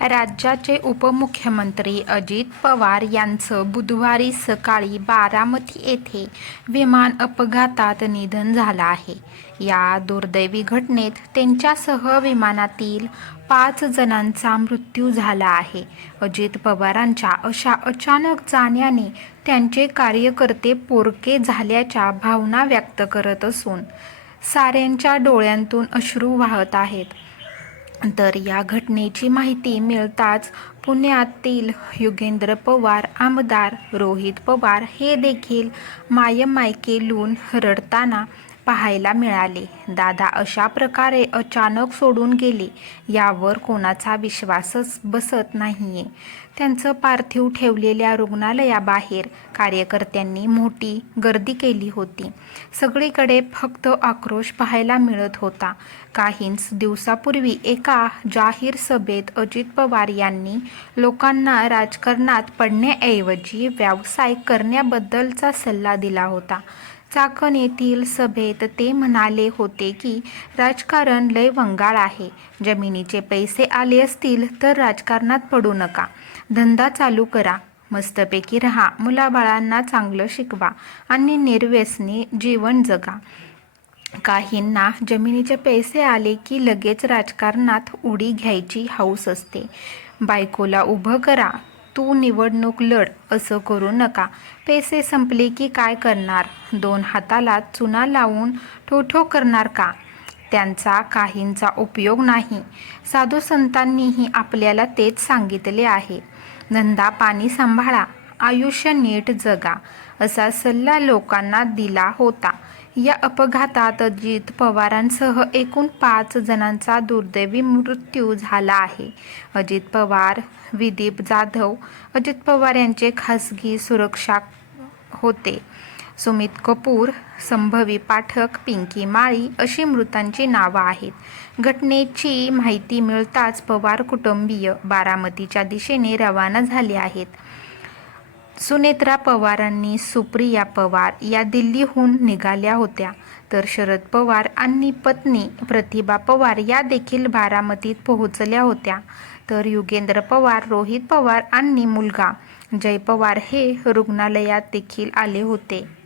राज्याचे उपमुख्यमंत्री अजित पवार यांचं बुधवारी सकाळी बारामती येथे विमान अपघातात निधन झालं आहे. या दुर्दैवी घटनेत त्यांच्यासह विमानातील पाच जणांचा मृत्यू झाला आहे. अजित पवारांच्या अशा अचानक जाण्याने त्यांचे कार्यकर्ते पोरके झाल्याच्या भावना व्यक्त करत असून साऱ्यांच्या डोळ्यांतून अश्रू वाहत आहेत. तर या घटनेची माहिती मिळताच पुण्यातील युगेंद्र पवार आमदार रोहित पवार हे देखील मायमायके लून रडताना पाहायला मिळाले. दादा अशा प्रकारे अचानक सोडून गेले यावर कोणाचा विश्वासच बसत नाहीये. त्यांचं पार्थिव ठेवलेल्या रुग्णालयाबाहेर कार्यकर्त्यांनी मोठी गर्दी केली होती. सगळीकडे फक्त आक्रोश पाहायला मिळत होता. काहीच दिवसापूर्वी एका जाहीर सभेत अजित पवार यांनी लोकांना राजकारणात पडण्याऐवजी व्यवसाय करण्याबद्दलचा सल्ला दिला होता. चाकण येथील सभेत ते म्हणाले होते की राजकारण लय वंगाळ आहे. जमिनीचे पैसे आले असतील तर राजकारणात पडू नका. धंदा चालू करा. मस्तपैकी राहा. मुलाबाळांना चांगलं शिकवा आणि निर्व्यसनी जीवन जगा. काहींना जमिनीचे पैसे आले की लगेच राजकारणात उडी घ्यायची हौस असते. बायकोला उभं करा. तू निवडणूक लढ असं करू नका. पैसे संपले की काय करणार? दोन हाताला चुना लावून ठोठो करणार का? त्यांचा काहींचा उपयोग नाही. साधू संतांनीही आपल्याला तेच सांगितले आहे. धंदा पाणी सांभाळा. आयुष्य नीट जगा असा सल्ला लोकांना दिला होता. या अपघातात अजित पवारांसह एकूण पाच जणांचा दुर्दैवी मृत्यू झाला आहे. अजित पवार विदीप जाधव अजित पवार यांचे खासगी सुरक्षा होते. सुमित कपूर संभवी पाठक पिंकी माळी अशी मृतांची नावं आहेत. घटनेची माहिती मिळताच पवार कुटुंबीय बारामतीच्या दिशेने रवाना झाले आहेत. सुनेत्रा पवारांनी सुप्रिया पवार या दिल्लीहून निघाल्या होत्या. तर शरद पवार आणि पत्नी प्रतिभा पवार या देखील बारामतीत पोहोचल्या होत्या. तर युगेंद्र पवार रोहित पवार आणि मुलगा जय पवार हे रुग्णालयात देखील आले होते.